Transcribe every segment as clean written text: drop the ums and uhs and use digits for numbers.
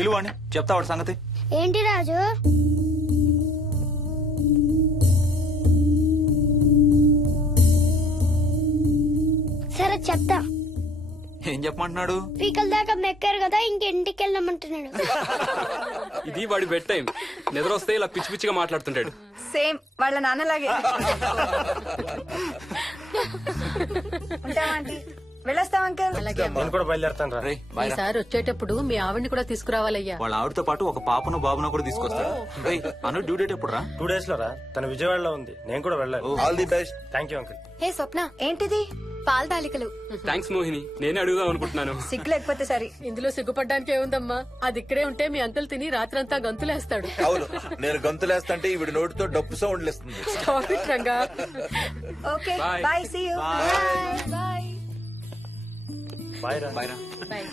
పిలువాణి చెప్తా వాడి సంగతి. ఏంటి రాజు? సరే చెప్తా. ఏం చెప్పమంటున్నాడు? పీకల దాకా మెక్కారు కదా, ఇంటికి వెళ్ళమంటున్నాడు. ఇది వాడి బెడ్ టైం. నిద్ర వస్తే ఇలా పిచ్చి పిచ్చిగా మాట్లాడుతుంటాడు. సేమ్ వాళ్ళ నాన్నలాగే. ఉంటామంటీ. వెళ్ళొస్తాం అంకల్. నేను కూడా బయలుదేరుతాను రా. రేయ్, బాయ్ రా. ఈసారి వచ్చేటప్పుడు మీ ఆవిడ్ని కూడా తీసుకురావాలయ్యా. వాళ్ళ ఆవిడతో పాటు ఒక పాపను బాబును కూడా తీసుకొస్తాడు. రేయ్, అను డ్యూ డేట్ ఎప్పుడు రా? 2 days లో రా. తన విజయవాడలో ఉంది, నేను కూడా వెళ్ళాలి. All the best. Thank you uncle. Hey Swapna, ఏంటిది? పాల తాలికలు. థ్యాంక్స్ మోహిని, నేనే అడుగుదాం అనుకుంటున్నాను. సిగ్గు లేకపోతే సరే. ఇందులో సిగ్గుపడ్డానికి ఏముందమ్మా, అది ఇక్కడే ఉంటే మీ అంకుల్ తిని రాత్రంతా గంతులేస్తాడు. అవును, నేను గంతులేస్తంటే ఈవిడ నోటితో డప్పు సౌండ్లు ఇస్తుంది. Stop it, రంగా. Okay Bye. Bye, see you. Bye. Bye రా. బాయ్ రా. Bye.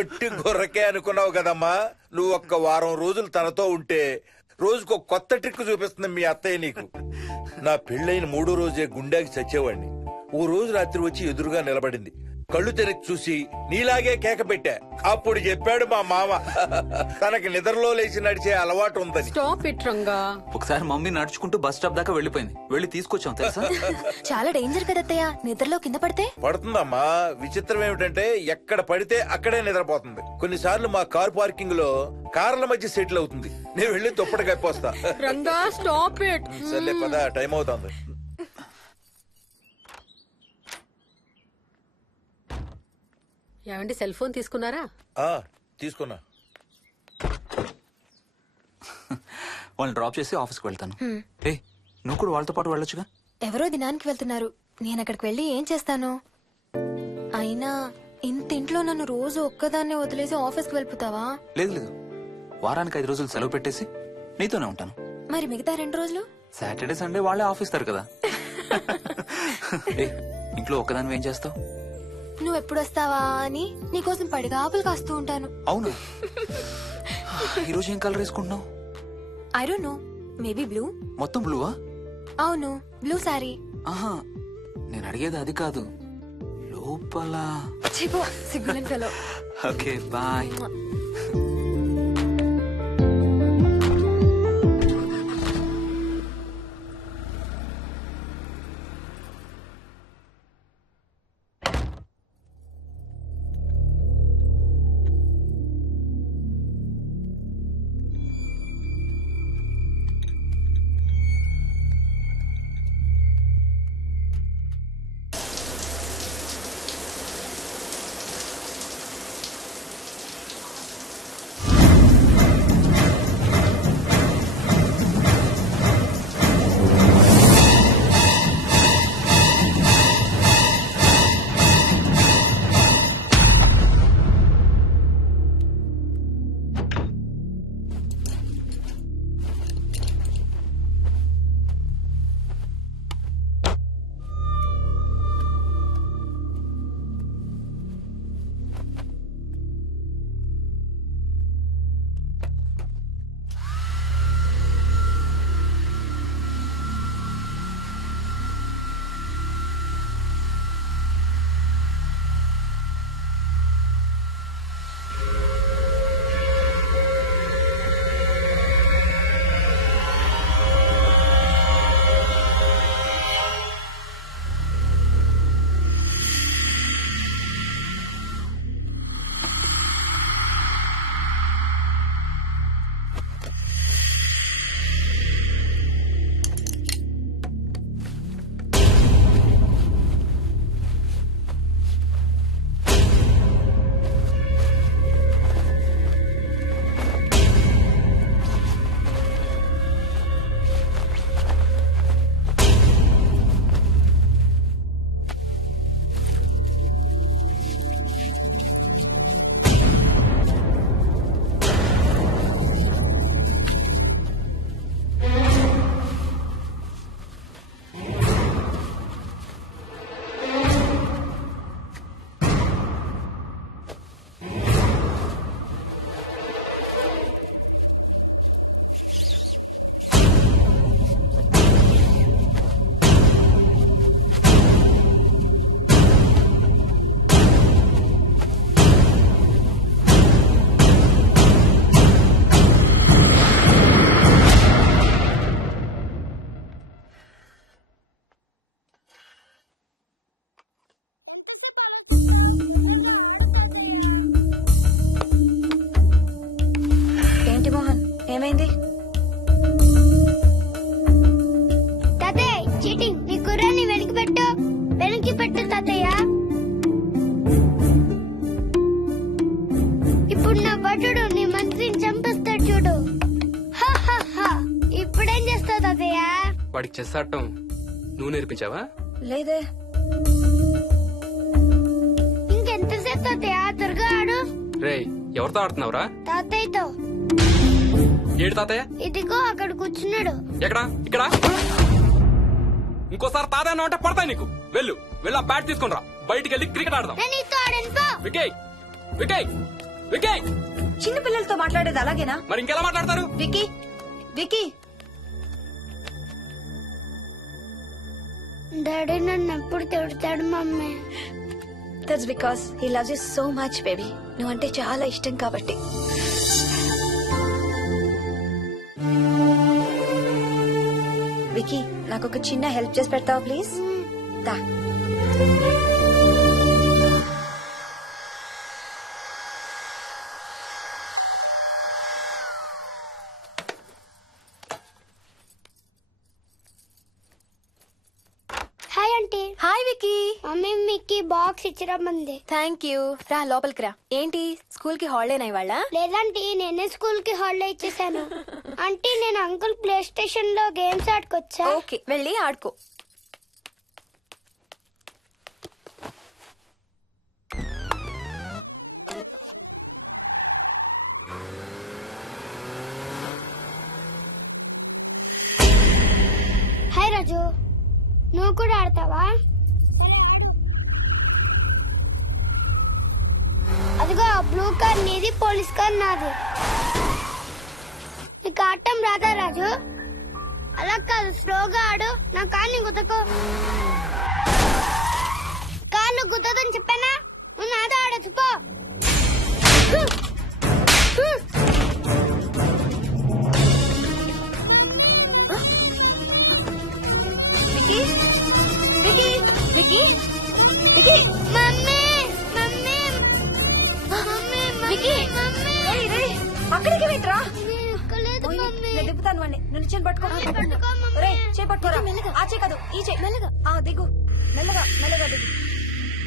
ఒట్టి గొర్రకే అనుకున్నావు కదమ్మా. నువ్వు ఒక్క వారం రోజులు తనతో ఉంటే రోజుకు కొత్త ట్రిక్ చూపిస్తుంది మీ అత్తయ్య నీకు. నా పెళ్ళైన 3వ రోజే గుండెకి చచ్చేవాడిని. ఓ రోజు రాత్రి వచ్చి ఎదురుగా నిలబడింది. కళ్ళు తెరిచి చూసి నీలాగే కేక పెట్టా. అప్పుడు చెప్పాడు మా మామ తనకి నిద్రలో లేచి నడిచే అలవాటు ఉందని. Stop it, Ranga. ఒకసారి మమ్మీ నడుచుకుంటూ బస్ స్టాప్ దాకా వెళ్ళిపోయింది. వెళ్ళి తీసుకొచ్చాం తెలుసా. చాలా డేంజర్ కదత్తయ్య, నిద్రలో కింద పడితే. పడుతుందమ్మా. విచిత్రం ఏమిటంటే ఎక్కడ పడితే అక్కడే నిద్రపోతుంది. కొన్నిసార్లు మా కార్ పార్కింగ్ లో కార్ల మధ్య సెటిల్ అవుతుంది. నేను వెళ్ళి దుప్పటి కప్పొస్తా. Ranga, stop it. సర్లే పద, టైం అవుతుంది. ఏమండి, సెల్ ఫోన్ తీసుకున్నారా? తీసుకున్నా. వాళ్ళని డ్రాప్ చేసి ఆఫీస్కి వెళ్తాను. ఏ, నువ్వు కూడా వాళ్ళతో పాటు వెళ్ళొచ్చుగా. ఎవరో దినానికి వెళ్తున్నారు, నేను అక్కడికి వెళ్ళి ఏం చేస్తాను? అయినా ఇంత ఇంట్లో నన్ను రోజు ఒక్కదాన్నే వదిలేసి ఆఫీస్కి వెళ్ళిపోతావా? లేదు లేదు, వారానికి 5 రోజులు సెలవు పెట్టేసి నీతోనే ఉంటాను. మరి మిగతా 2 రోజులు? సాటర్డే సండే వాళ్ళే ఆఫీస్ తారు కదా. ఏ, ఇంట్లో ఒక్కదాని ఏం చేస్తావు? నువ్వు ఎప్పుడు వస్తావా అని నీకోసం పడిగాపులు కాస్తూ ఉంటాను. అవును. ఈరోజు ఏం కలర్ వేసుకుంటున్నావు? I don't know, maybe blue. మొత్తం బ్లూవా? అవును, బ్లూ సారీ. ఆహా, నేను అడిగేది అది కాదు. లో లోపల. చెప్పు సిగ్గులేని ఫెలో. Okay bye. ఏంటి మోహన్, ఏమైంది? తాతయ్య చీటింగ్. నీ కుర్రాన్ని వెనక్కి పెట్టు. వెనక్కి పెట్టు తాతయ్య. ఇప్పుడు నా భటుడు నీ మంత్రిని చంపేస్తాడు చూడు. హా, హా, హా. ఇప్పుడేం చేస్తావు తాతయ్య? వాడికి చెస్ ఆడటం నువ్వు నేర్పించావా? లేదే. ఇంకెంతసేపు తాతయ్య? త్వరగా ఆడు. రేయ్, ఎవరితో ఆడుతున్నావురా? తాతయ్యతో. ఏడు తాతయ్య? ఇదిగో అక్కడ కూర్చున్నాడు. ఎక్కడా? ఇక్కడ. ఇంకోసారి తాతయ్య అన్నావు అంటే పడతాయి నీకు. వెళ్ళు వెళ్ళి ఆ బ్యాట్ తీసుకుని రా. బయటికి వెళ్ళి క్రికెట్ ఆడదాం. నేను నీతో ఆడను పో. వికయ్ వికయ్ వికయ్. చిన్న పిల్లలతో మాట్లాడేది అలాగేనా? మరి ఇంకెలా మాట్లాడతారు? Wiki, wiki. డాడీ నన్ను ఎప్పుడు తిడతాడు mummy. That's because he loves you so much baby. నువ్వంటే చాలా ఇష్టం కాబట్టి. వికీ, నాకు ఒక చిన్న హెల్ప్ చేసి పెడతావా ప్లీజ్? దా. Hi aunty. Hi Vicky. Mummy మీకు బాక్స్ ఇచ్చిరమ్మంది. Thank you. రా లోపలికి రా. ఏంటి స్కూల్ కి హాలిడేనా ఇవాళ? లేదంటే నేనే స్కూల్ కి హాలిడే ఇచ్చేసాను. అంటే నేను అంకుల్ ప్లే స్టేషన్ లో గేమ్స్ ఆడుకోవచ్చా? ఓకే, వెళ్ళి ఆడుకో. హాయ్ రాజు, నువ్వు కూడా ఆడతావా? అదిగో బ్లూ కార్ నీది, పోలీస్ కార్ నాది. నీకు ఆడటం రాదా రాజు? అలా కాదు, స్లోగా ఆడు. నా కార్ని గుతకు. కార్ను కుదరదని చెప్పానా నువ్వు నాతో ఆడచ్చు పో Vicky Vicky Vicky Vicky mummy mummy mummy Vicky mummy రేయ్, రేయ్, అక్కడికి వెంట్రా నేను ఎక్కలేదు మమ్మీ నేను దిగుతాను వాడిని నువ్వు చేయి పట్టుకో పట్టుకో, మమ్మీ. రే చేయి పట్టుకోరా ఆ చేయి కాదు ఈ చేయి మెల్లగా దిగు మెల్లగా మెల్లగా దిగు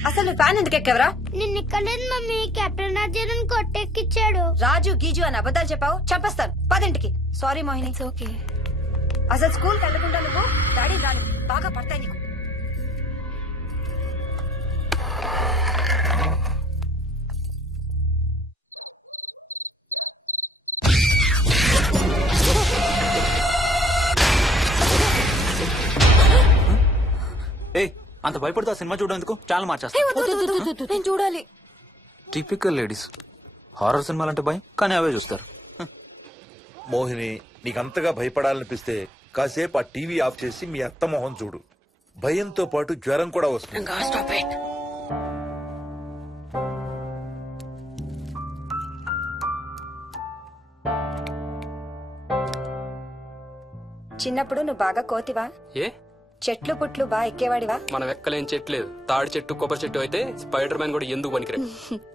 అసలు నువ్వు ఫ్యాన్ ఎందుకు ఎక్కావరా నిన్ను ఎక్కలేదు మమ్మీ కెప్టెన్ రాజేరన్ కొట్టెక్కిచ్చాడు రాజు గీజు అని అబద్ధాలు చెప్పావు చంపేస్తాను 10 సారీ మోహిని ఇట్స్ ఓకే. అసలు స్కూల్ వెళ్ళకుండా నువ్వు డాడీ రాను బాగా పడతాయి నీకు ఏ అంత భయపడుతూ ఆ సినిమా చూడేందుకు చాలా మార్చేస్తా. నేను చూడాలి. Typical ladies. హారర్ సినిమాలంటే భయం కానీ అవే చూస్తారు. మోహిని నీకంతగా భయపడాలనిపిస్తే కాసేపు ఆ టీవీ ఆఫ్ చేసి మీ అత్త మొహం చూడు. భయంతో పాటు జ్వరం కూడా వస్తుంది. చిన్నప్పుడు నువ్వు బాగా కోతివా ఏ చెట్లు పుట్లు బాగా ఎక్కేవాడివా మనం ఎక్కలేని చెట్లేదు. తాడి చెట్టు కొబ్బరి చెట్టు అయితే స్పైడర్ మ్యాన్ కూడా ఎందుకు పనికిరా.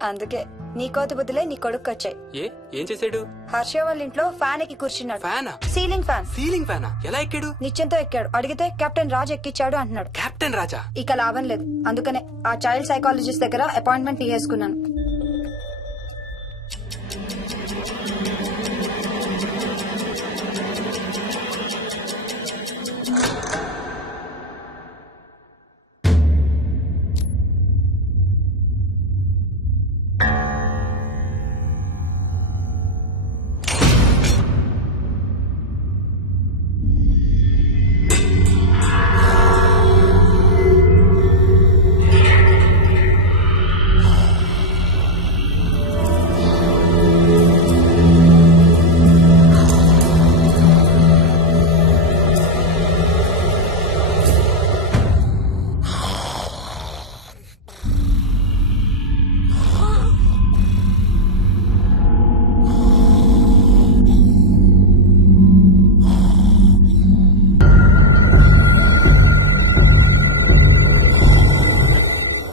అందుకే నీ కోతి బుద్ధులే నీ కొడుకు వచ్చాయి ఏం చేసాడు? హర్ష వాళ్ళ ఇంట్లో ఫ్యాన్ ఎక్కి కూర్చున్నాడు ఫ్యానా? సీలింగ్ ఫ్యాన్ సీలింగ్ ఫ్యానా? ఎలా ఎక్కాడు? నిత్యంతో ఎక్కాడు అడిగితే కెప్టెన్ రాజ్ ఎక్కిచ్చాడు అంటున్నాడు కెప్టెన్ రాజా? ఇక లాభం లేదు అందుకనే ఆ చైల్డ్ సైకాలజిస్ట్ దగ్గర అపాయింట్మెంట్ తీసుకున్నాను